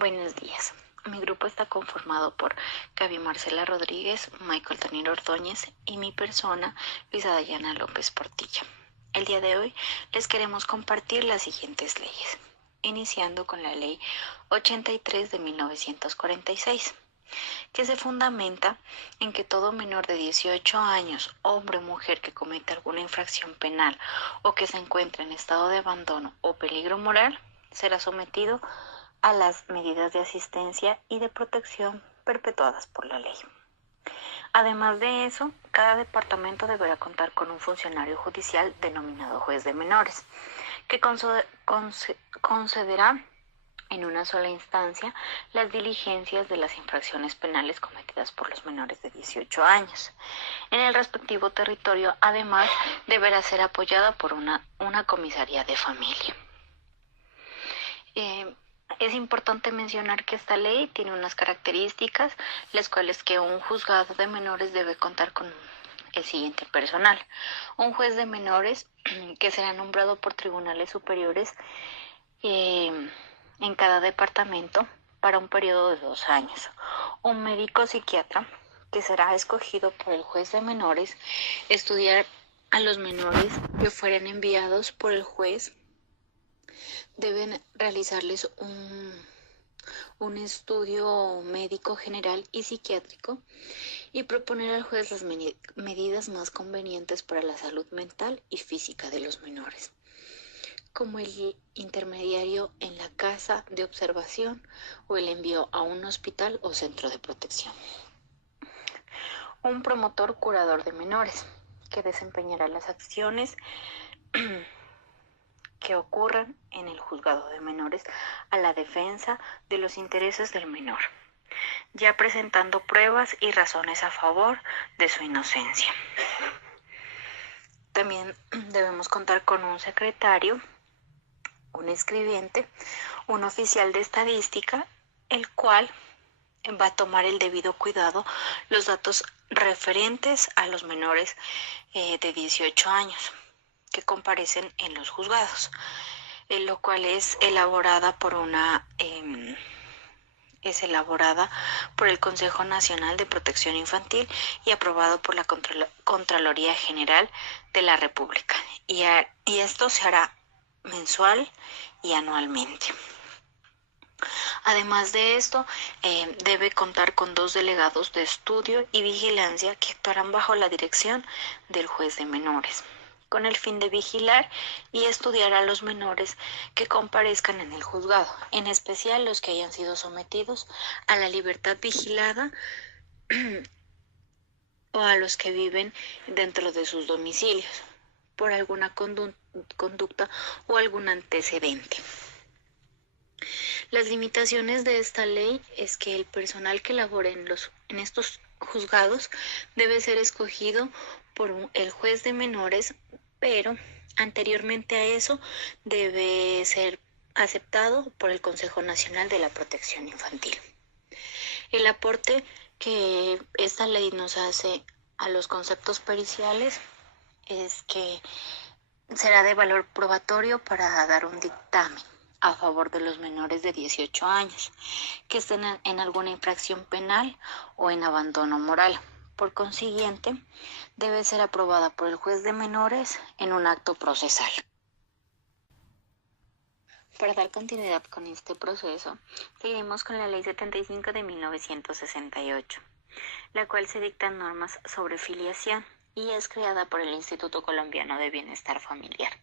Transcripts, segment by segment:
Buenos días. Mi grupo está conformado por Gaby Marcela Rodríguez, Michael Daniel Ordóñez y mi persona, Luisa Dayana López Portilla. El día de hoy les queremos compartir las siguientes leyes, iniciando con la Ley 83 de 1946, que se fundamenta en que todo menor de 18 años, hombre o mujer que cometa alguna infracción penal o que se encuentre en estado de abandono o peligro moral, será sometido a las medidas de asistencia y de protección perpetuadas por la ley. Además de eso, cada departamento deberá contar con un funcionario judicial denominado juez de menores, que concederá en una sola instancia las diligencias de las infracciones penales cometidas por los menores de 18 años. En el respectivo territorio, además, deberá ser apoyada por una comisaría de familia. Es importante mencionar que esta ley tiene unas características, las cuales que un juzgado de menores debe contar con el siguiente personal: un juez de menores que será nombrado por tribunales superiores en cada departamento para un periodo de 2 años, un médico psiquiatra que será escogido por el juez de menores, estudiar a los menores que fueren enviados por el juez. Deben realizarles un estudio médico general y psiquiátrico y proponer al juez las medidas más convenientes para la salud mental y física de los menores, como el intermediario en la casa de observación o el envío a un hospital o centro de protección. Un promotor curador de menores, que desempeñará las acciones que ocurran en el juzgado de menores a la defensa de los intereses del menor, ya presentando pruebas y razones a favor de su inocencia. También debemos contar con un secretario, un escribiente, un oficial de estadística, el cual va a tomar el debido cuidado los datos referentes a los menores de 18 años que comparecen en los juzgados, lo cual es elaborada por el Consejo Nacional de Protección Infantil y aprobado por la Contraloría General de la República. Y esto se hará mensual y anualmente. Además de esto, debe contar con 2 delegados de estudio y vigilancia que actuarán bajo la dirección del juez de menores, con el fin de vigilar y estudiar a los menores que comparezcan en el juzgado, en especial los que hayan sido sometidos a la libertad vigilada o a los que viven dentro de sus domicilios por alguna conducta o algún antecedente. Las limitaciones de esta ley es que el personal que labore en estos juzgados debe ser escogido por el juez de menores, pero anteriormente a eso debe ser aceptado por el Consejo Nacional de la Protección Infantil. El aporte que esta ley nos hace a los conceptos periciales es que será de valor probatorio para dar un dictamen a favor de los menores de 18 años que estén en alguna infracción penal o en abandono moral. Por consiguiente, debe ser aprobada por el juez de menores en un acto procesal. Para dar continuidad con este proceso, seguimos con la Ley 75 de 1968, la cual se dictan normas sobre filiación y es creada por el Instituto Colombiano de Bienestar Familiar,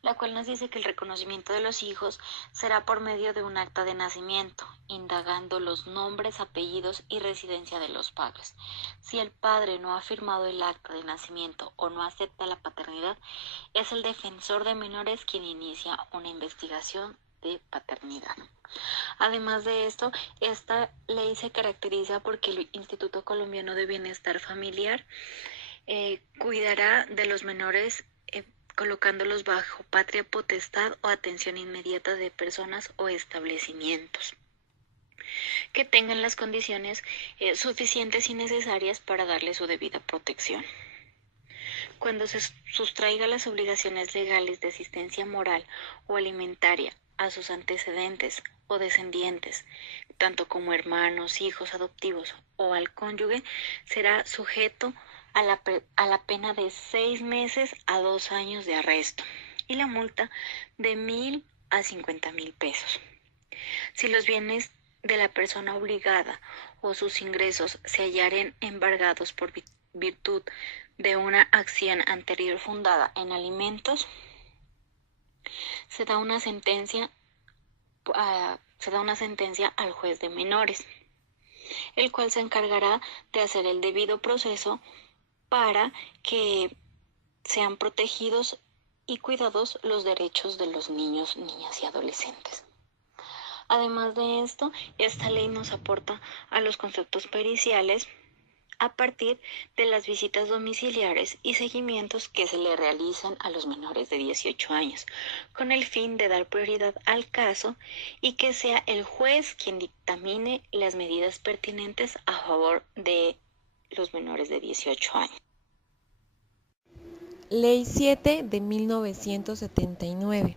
la cual nos dice que el reconocimiento de los hijos será por medio de un acta de nacimiento, indagando los nombres, apellidos y residencia de los padres. Si el padre no ha firmado el acta de nacimiento o no acepta la paternidad, es el defensor de menores quien inicia una investigación de paternidad. Además de esto, esta ley se caracteriza porque el Instituto Colombiano de Bienestar Familiar cuidará de los menores colocándolos bajo patria potestad o atención inmediata de personas o establecimientos que tengan las condiciones suficientes y necesarias para darle su debida protección. Cuando se sustraiga las obligaciones legales de asistencia moral o alimentaria a sus antecedentes o descendientes, tanto como hermanos, hijos adoptivos o al cónyuge, será sujeto a la pena de 6 meses a 2 años de arresto y la multa de 1.000 a 50.000 pesos. Si los bienes de la persona obligada o sus ingresos se hallaren embargados por virtud de una acción anterior fundada en alimentos, se da una sentencia al juez de menores, el cual se encargará de hacer el debido proceso para que sean protegidos y cuidados los derechos de los niños, niñas y adolescentes. Además de esto, esta ley nos aporta a los conceptos periciales a partir de las visitas domiciliares y seguimientos que se le realicen a los menores de 18 años, con el fin de dar prioridad al caso y que sea el juez quien dictamine las medidas pertinentes a favor de los menores de 18 años. Ley 7 de 1979.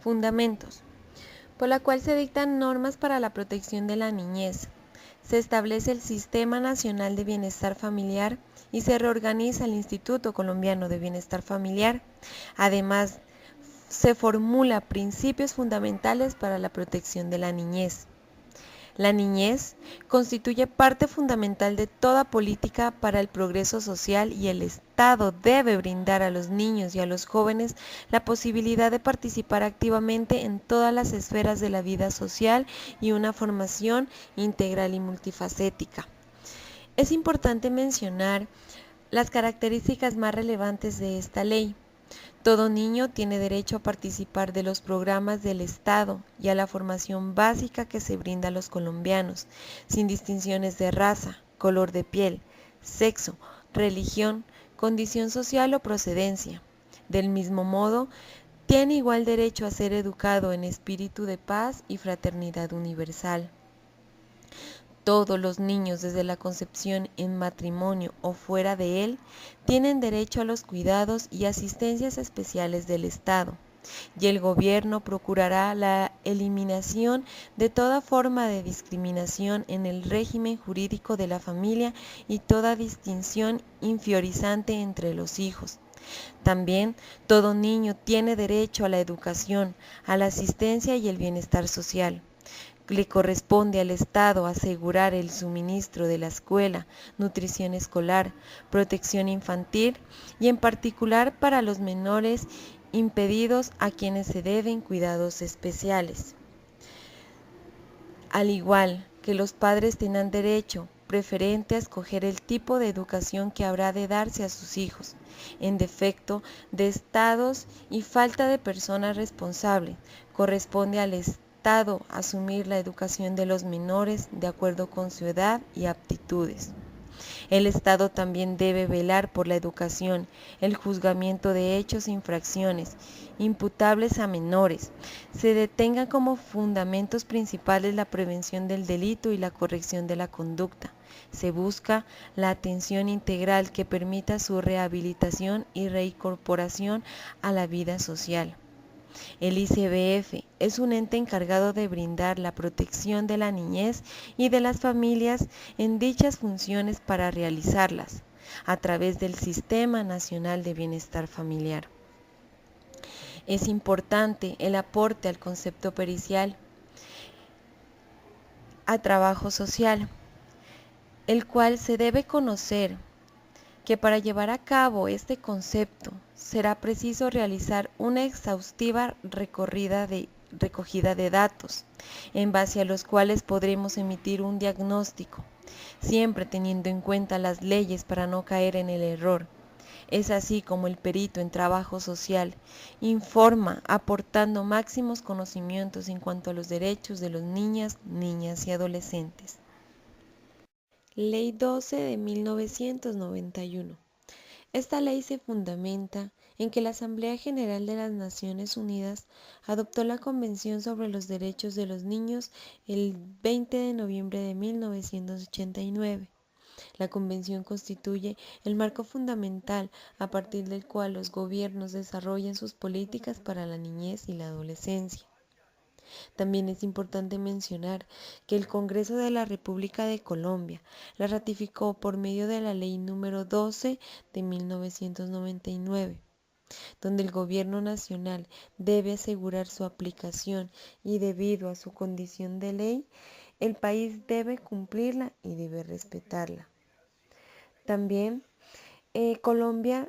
Fundamentos. Por la cual se dictan normas para la protección de la niñez. Se establece el Sistema Nacional de Bienestar Familiar y se reorganiza el Instituto Colombiano de Bienestar Familiar. Además, se formula principios fundamentales para la protección de la niñez. La niñez constituye parte fundamental de toda política para el progreso social y el Estado debe brindar a los niños y a los jóvenes la posibilidad de participar activamente en todas las esferas de la vida social y una formación integral y multifacética. Es importante mencionar las características más relevantes de esta ley. Todo niño tiene derecho a participar de los programas del Estado y a la formación básica que se brinda a los colombianos, sin distinciones de raza, color de piel, sexo, religión, condición social o procedencia. Del mismo modo, tiene igual derecho a ser educado en espíritu de paz y fraternidad universal. Todos los niños desde la concepción en matrimonio o fuera de él tienen derecho a los cuidados y asistencias especiales del Estado, y el gobierno procurará la eliminación de toda forma de discriminación en el régimen jurídico de la familia y toda distinción inferiorizante entre los hijos. También todo niño tiene derecho a la educación, a la asistencia y el bienestar social. Le corresponde al Estado asegurar el suministro de la escuela, nutrición escolar, protección infantil y en particular para los menores impedidos a quienes se deben cuidados especiales. Al igual que los padres tengan derecho preferente a escoger el tipo de educación que habrá de darse a sus hijos, en defecto de estados y falta de personas responsables, corresponde al Estado asumir la educación de los menores de acuerdo con su edad y aptitudes. El Estado también debe velar por la educación, el juzgamiento de hechos e infracciones imputables a menores. Se detengan como fundamentos principales la prevención del delito y la corrección de la conducta. Se busca la atención integral que permita su rehabilitación y reincorporación a la vida social. El ICBF es un ente encargado de brindar la protección de la niñez y de las familias en dichas funciones para realizarlas a través del Sistema Nacional de Bienestar Familiar. Es importante el aporte al concepto pericial a trabajo social, el cual se debe conocer que para llevar a cabo este concepto será preciso realizar una exhaustiva recogida de datos, en base a los cuales podremos emitir un diagnóstico, siempre teniendo en cuenta las leyes para no caer en el error. Es así como el perito en trabajo social informa aportando máximos conocimientos en cuanto a los derechos de los niñas y adolescentes. Ley 12 de 1991. Esta ley se fundamenta en que la Asamblea General de las Naciones Unidas adoptó la Convención sobre los Derechos de los Niños el 20 de noviembre de 1989. La Convención constituye el marco fundamental a partir del cual los gobiernos desarrollan sus políticas para la niñez y la adolescencia. También es importante mencionar que el Congreso de la República de Colombia la ratificó por medio de la Ley número 12 de 1999, donde el Gobierno Nacional debe asegurar su aplicación y debido a su condición de ley, el país debe cumplirla y debe respetarla. También Colombia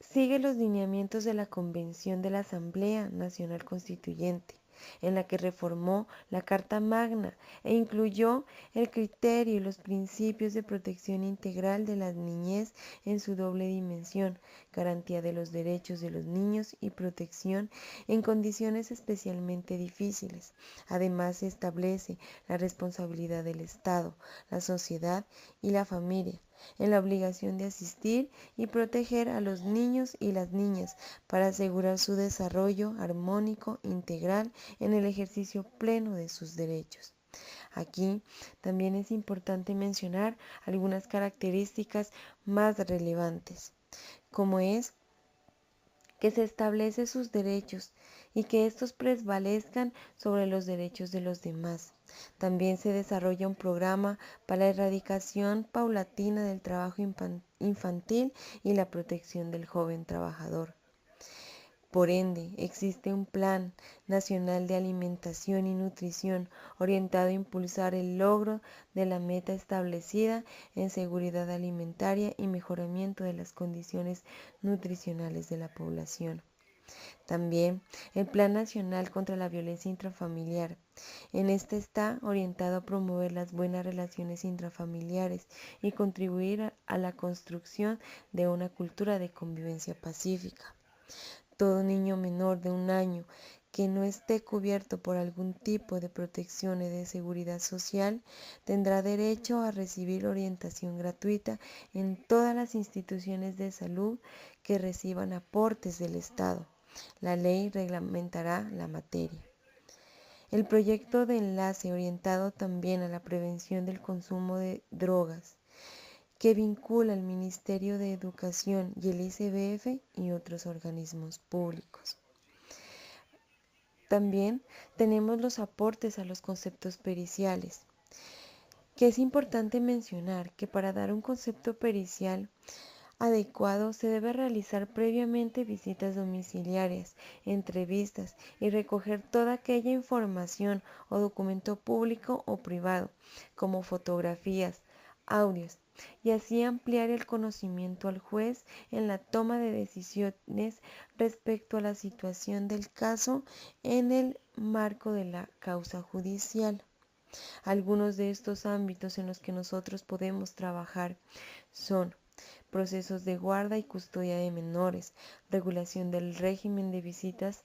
sigue los lineamientos de la Convención de la Asamblea Nacional Constituyente, en la que reformó la Carta Magna e incluyó el criterio y los principios de protección integral de la niñez en su doble dimensión, garantía de los derechos de los niños y protección en condiciones especialmente difíciles. Además, se establece la responsabilidad del Estado, la sociedad y la familia en la obligación de asistir y proteger a los niños y las niñas para asegurar su desarrollo armónico, integral, en el ejercicio pleno de sus derechos. Aquí también es importante mencionar algunas características más relevantes, como es que se establece sus derechos y que estos prevalezcan sobre los derechos de los demás. También se desarrolla un programa para la erradicación paulatina del trabajo infantil y la protección del joven trabajador. Por ende, existe un Plan Nacional de Alimentación y Nutrición orientado a impulsar el logro de la meta establecida en seguridad alimentaria y mejoramiento de las condiciones nutricionales de la población. También el Plan Nacional contra la Violencia Intrafamiliar. En este está orientado a promover las buenas relaciones intrafamiliares y contribuir a la construcción de una cultura de convivencia pacífica. Todo niño menor de 1 año que no esté cubierto por algún tipo de protección y de seguridad social tendrá derecho a recibir orientación gratuita en todas las instituciones de salud que reciban aportes del Estado. La ley reglamentará la materia. El proyecto de enlace orientado también a la prevención del consumo de drogas, que vincula al Ministerio de Educación y el ICBF y otros organismos públicos. También tenemos los aportes a los conceptos periciales, que es importante mencionar que para dar un concepto pericial adecuado se debe realizar previamente visitas domiciliarias, entrevistas y recoger toda aquella información o documento público o privado, como fotografías, audios, y así ampliar el conocimiento al juez en la toma de decisiones respecto a la situación del caso en el marco de la causa judicial. Algunos de estos ámbitos en los que nosotros podemos trabajar son procesos de guarda y custodia de menores, regulación del régimen de visitas,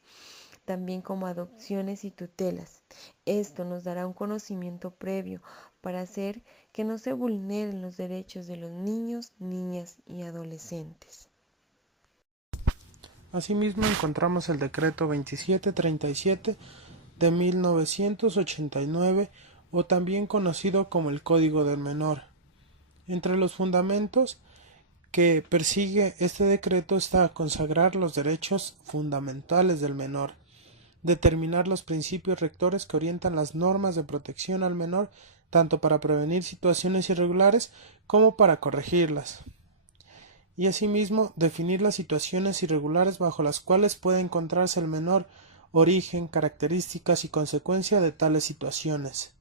también como adopciones y tutelas. Esto nos dará un conocimiento previo para hacer que no se vulneren los derechos de los niños, niñas y adolescentes. Asimismo, encontramos el Decreto 2737 de 1989, o también conocido como el Código del Menor. Entre los fundamentos que persigue este decreto está consagrar los derechos fundamentales del menor, determinar los principios rectores que orientan las normas de protección al menor, tanto para prevenir situaciones irregulares como para corregirlas, y asimismo definir las situaciones irregulares bajo las cuales puede encontrarse el menor, origen, características y consecuencia de tales situaciones.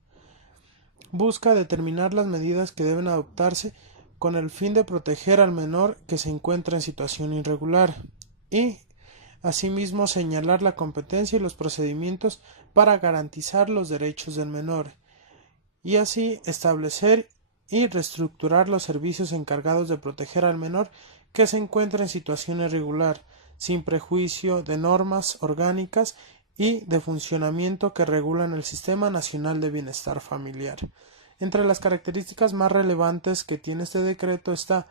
Busca determinar las medidas que deben adoptarse con el fin de proteger al menor que se encuentra en situación irregular y, asimismo, señalar la competencia y los procedimientos para garantizar los derechos del menor y así establecer y reestructurar los servicios encargados de proteger al menor que se encuentra en situación irregular, sin prejuicio de normas orgánicas y de funcionamiento que regulan el Sistema Nacional de Bienestar Familiar. Entre las características más relevantes que tiene este decreto está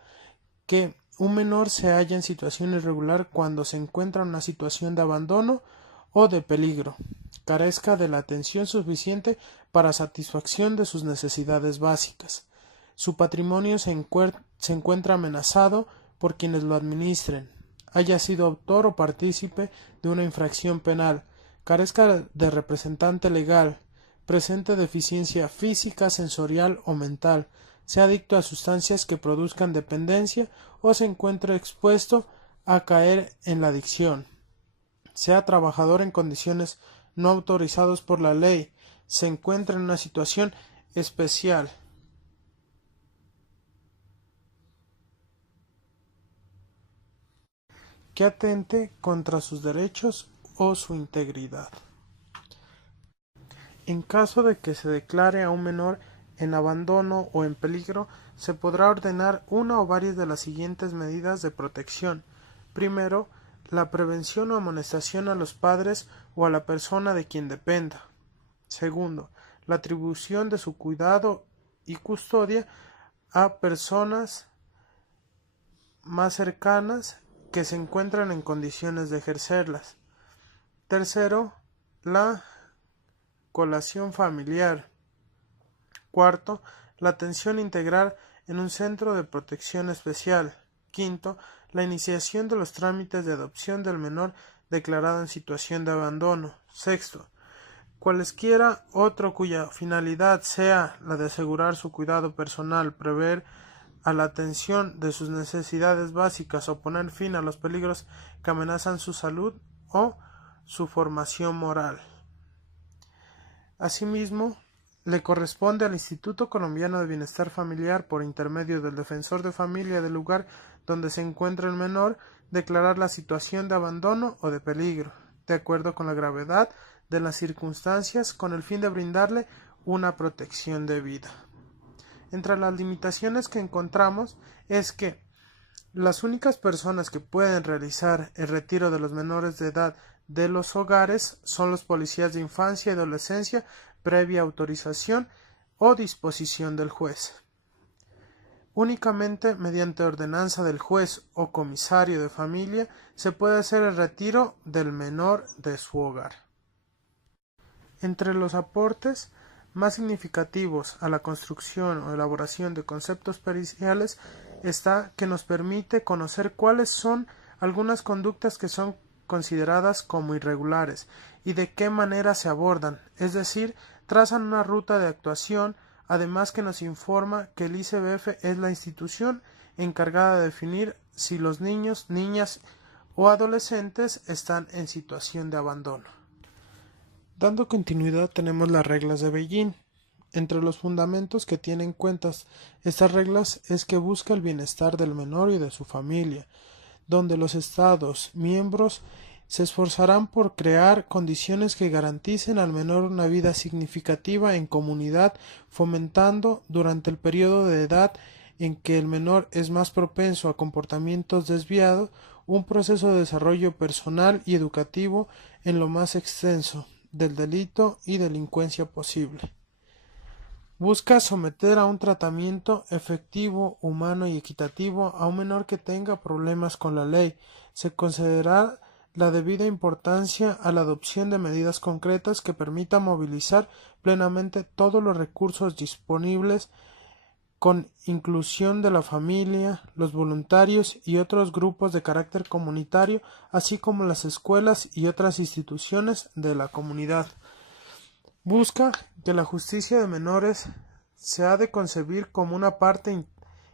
que un menor se halla en situación irregular cuando se encuentra en una situación de abandono o de peligro, carezca de la atención suficiente para satisfacción de sus necesidades básicas, su patrimonio se encuentra amenazado por quienes lo administren, haya sido autor o partícipe de una infracción penal, carezca de representante legal, presente deficiencia física, sensorial o mental, sea adicto a sustancias que produzcan dependencia o se encuentre expuesto a caer en la adicción, sea trabajador en condiciones no autorizadas por la ley, se encuentre en una situación especial. Que atente contra sus derechos o su integridad. En caso de que se declare a un menor en abandono o en peligro, se podrá ordenar una o varias de las siguientes medidas de protección. Primero, la prevención o amonestación a los padres o a la persona de quien dependa. Segundo, la atribución de su cuidado y custodia a personas más cercanas que se encuentran en condiciones de ejercerlas. Tercero, la colación familiar. Cuarto, la atención integral en un centro de protección especial. Quinto, la iniciación de los trámites de adopción del menor declarado en situación de abandono. Sexto, cualesquiera otro cuya finalidad sea la de asegurar su cuidado personal, prever a la atención de sus necesidades básicas o poner fin a los peligros que amenazan su salud o su formación moral. Asimismo, le corresponde al Instituto Colombiano de Bienestar Familiar, por intermedio del defensor de familia del lugar donde se encuentra el menor, declarar la situación de abandono o de peligro, de acuerdo con la gravedad de las circunstancias, con el fin de brindarle una protección debida. Entre las limitaciones que encontramos es que las únicas personas que pueden realizar el retiro de los menores de edad de los hogares son los policías de infancia y adolescencia, previa autorización o disposición del juez. Únicamente mediante ordenanza del juez o comisario de familia se puede hacer el retiro del menor de su hogar. Entre los aportes más significativos a la construcción o elaboración de conceptos periciales está que nos permite conocer cuáles son algunas conductas que son consideradas como irregulares y de qué manera se abordan, es decir, trazan una ruta de actuación, además que nos informa que el ICBF es la institución encargada de definir si los niños, niñas o adolescentes están en situación de abandono. Dando continuidad tenemos las reglas de Beijing. Entre los fundamentos que tiene en cuenta estas reglas es que busca el bienestar del menor y de su familia, donde los Estados miembros se esforzarán por crear condiciones que garanticen al menor una vida significativa en comunidad, fomentando durante el periodo de edad en que el menor es más propenso a comportamientos desviados, un proceso de desarrollo personal y educativo en lo más extenso del delito y delincuencia posible. Busca someter a un tratamiento efectivo, humano y equitativo a un menor que tenga problemas con la ley. Se concederá la debida importancia a la adopción de medidas concretas que permitan movilizar plenamente todos los recursos disponibles, con inclusión de la familia, los voluntarios y otros grupos de carácter comunitario, así como las escuelas y otras instituciones de la comunidad. Busca que la justicia de menores se ha de concebir como una parte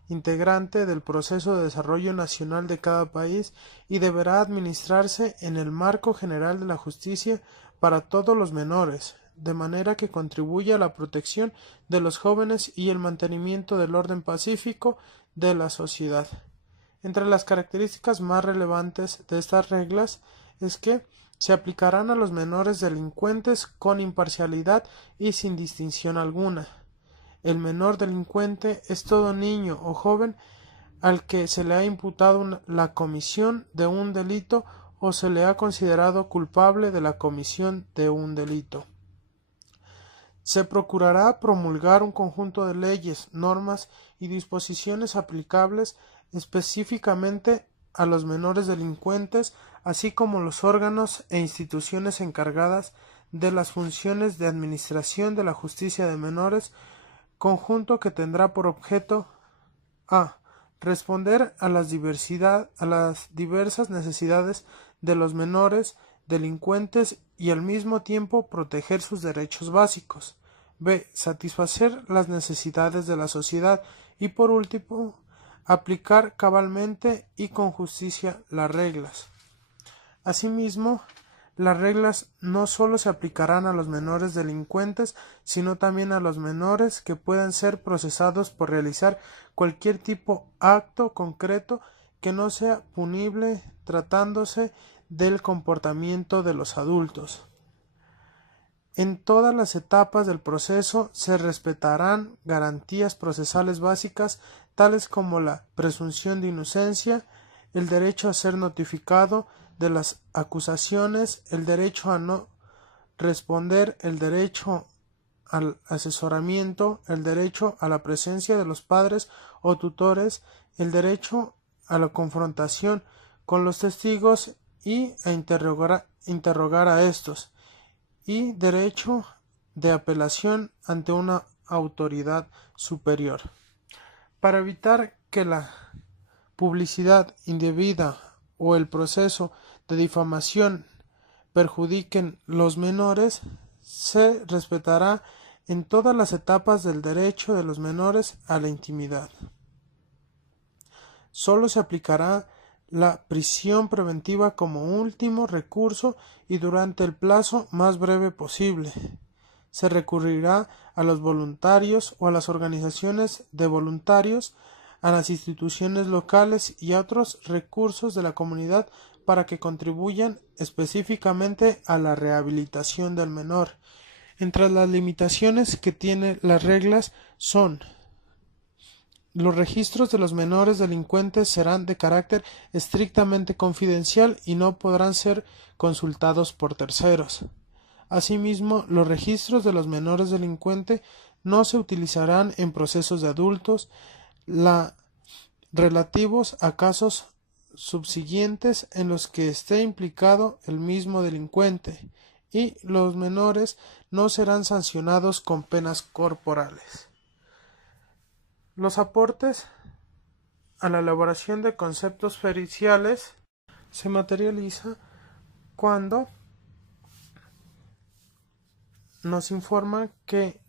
integrante del proceso de desarrollo nacional de cada país y deberá administrarse en el marco general de la justicia para todos los menores, de manera que contribuya a la protección de los jóvenes y el mantenimiento del orden pacífico de la sociedad. Entre las características más relevantes de estas reglas es que se aplicarán a los menores delincuentes con imparcialidad y sin distinción alguna. El menor delincuente es todo niño o joven al que se le ha imputado la comisión de un delito o se le ha considerado culpable de la comisión de un delito. Se procurará promulgar un conjunto de leyes, normas y disposiciones aplicables específicamente a los menores delincuentes, así como los órganos e instituciones encargadas de las funciones de administración de la justicia de menores, conjunto que tendrá por objeto a. Responder a las diversas necesidades de los menores delincuentes y al mismo tiempo proteger sus derechos básicos. B. Satisfacer las necesidades de la sociedad y por último, aplicar cabalmente y con justicia las reglas. Asimismo, las reglas no solo se aplicarán a los menores delincuentes, sino también a los menores que puedan ser procesados por realizar cualquier tipo acto concreto que no sea punible tratándose del comportamiento de los adultos. En todas las etapas del proceso se respetarán garantías procesales básicas tales como la presunción de inocencia, el derecho a ser notificado de las acusaciones, el derecho a no responder, el derecho al asesoramiento, el derecho a la presencia de los padres o tutores, el derecho a la confrontación con los testigos y a interrogar a estos, y derecho de apelación ante una autoridad superior. Para evitar que la publicidad indebida o el proceso de difamación perjudiquen los menores, se respetará en todas las etapas del derecho de los menores a la intimidad. Solo se aplicará la prisión preventiva como último recurso y durante el plazo más breve posible. Se recurrirá a los voluntarios o a las organizaciones de voluntarios, a las instituciones locales y a otros recursos de la comunidad para que contribuyan específicamente a la rehabilitación del menor. Entre las limitaciones que tienen las reglas son: los registros de los menores delincuentes serán de carácter estrictamente confidencial y no podrán ser consultados por terceros. Asimismo, los registros de los menores delincuentes no se utilizarán en procesos de adultos, relativos a casos subsiguientes en los que esté implicado el mismo delincuente, y los menores no serán sancionados con penas corporales. Los aportes a la elaboración de conceptos periciales se materializa cuando nos informa que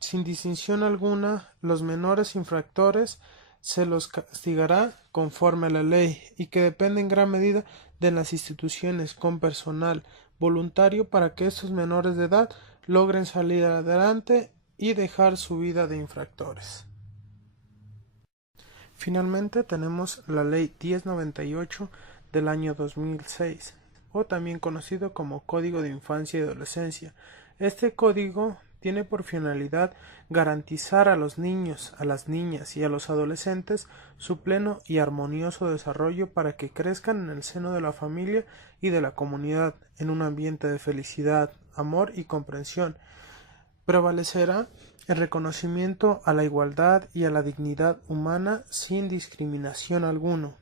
sin distinción alguna los menores infractores se los castigará conforme a la ley y que depende en gran medida de las instituciones con personal voluntario para que estos menores de edad logren salir adelante y dejar su vida de infractores. Finalmente tenemos la Ley 1098 del año 2006, o también conocido como Código de Infancia y Adolescencia. Este código tiene por finalidad garantizar a los niños, a las niñas y a los adolescentes su pleno y armonioso desarrollo para que crezcan en el seno de la familia y de la comunidad en un ambiente de felicidad, amor y comprensión. Prevalecerá el reconocimiento a la igualdad y a la dignidad humana sin discriminación alguna.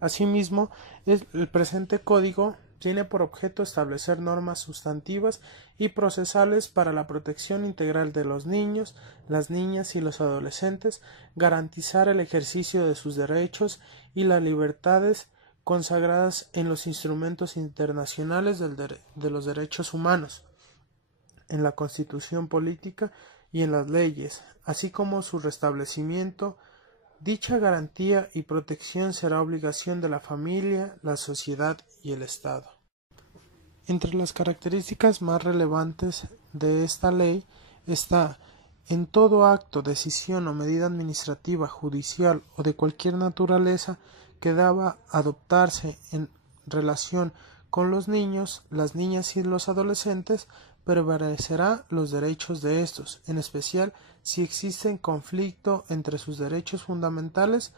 Asimismo, el presente código tiene por objeto establecer normas sustantivas y procesales para la protección integral de los niños, las niñas y los adolescentes, garantizar el ejercicio de sus derechos y las libertades consagradas en los instrumentos internacionales de los derechos humanos, en la Constitución política y en las leyes, así como su restablecimiento. Dicha garantía y protección será obligación de la familia, la sociedad y el Estado. Entre las características más relevantes de esta ley está: en todo acto, decisión o medida administrativa, judicial o de cualquier naturaleza que deba adoptarse en relación con los niños, las niñas y los adolescentes, prevalecerá los derechos de estos, en especial si existe conflicto entre sus derechos fundamentales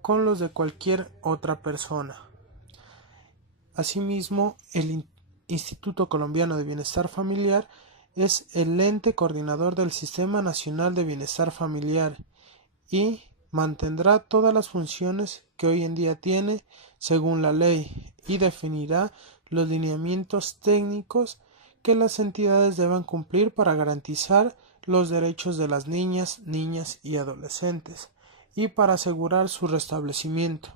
con los de cualquier otra persona. Asimismo, el Instituto Colombiano de Bienestar Familiar es el ente coordinador del Sistema Nacional de Bienestar Familiar y mantendrá todas las funciones que hoy en día tiene según la ley y definirá los lineamientos técnicos que las entidades deban cumplir para garantizar los derechos de las niñas y adolescentes y para asegurar su restablecimiento.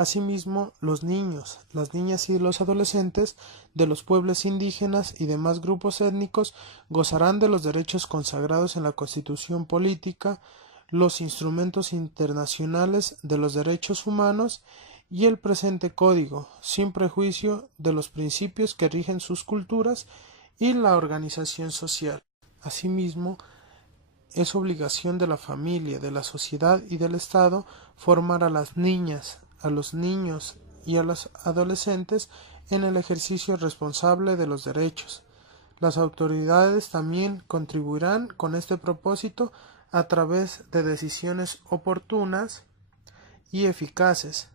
Asimismo, los niños, las niñas y los adolescentes de los pueblos indígenas y demás grupos étnicos gozarán de los derechos consagrados en la Constitución Política, los instrumentos internacionales de los derechos humanos y el presente código, sin prejuicio de los principios que rigen sus culturas y la organización social. Asimismo, es obligación de la familia, de la sociedad y del Estado formar a las niñas, a los niños y a los adolescentes en el ejercicio responsable de los derechos. Las autoridades también contribuirán con este propósito a través de decisiones oportunas y eficaces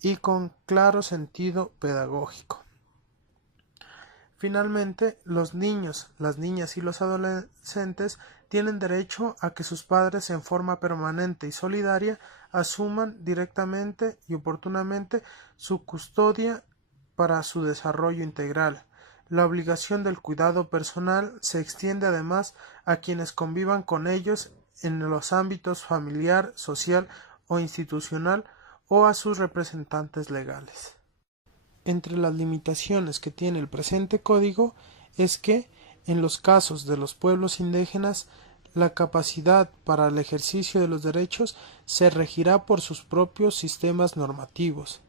y con claro sentido pedagógico. Finalmente, los niños, las niñas y los adolescentes tienen derecho a que sus padres en forma permanente y solidaria asuman directamente y oportunamente su custodia para su desarrollo integral. La obligación del cuidado personal se extiende además a quienes convivan con ellos en los ámbitos familiar, social o institucional o a sus representantes legales. Entre las limitaciones que tiene el presente código es que, en los casos de los pueblos indígenas, la capacidad para el ejercicio de los derechos se regirá por sus propios sistemas normativos,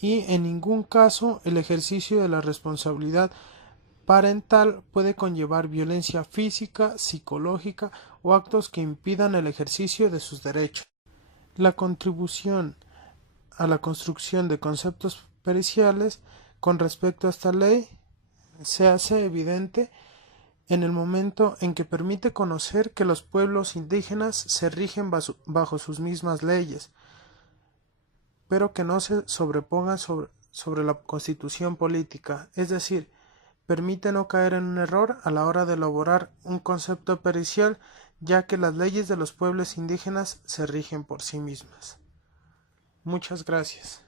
y en ningún caso el ejercicio de la responsabilidad parental puede conllevar violencia física, psicológica o actos que impidan el ejercicio de sus derechos. La contribución a la construcción de conceptos periciales con respecto a esta ley se hace evidente en el momento en que permite conocer que los pueblos indígenas se rigen bajo sus mismas leyes, pero que no se sobrepongan sobre la constitución política, es decir, permite no caer en un error a la hora de elaborar un concepto pericial, ya que las leyes de los pueblos indígenas se rigen por sí mismas. Muchas gracias.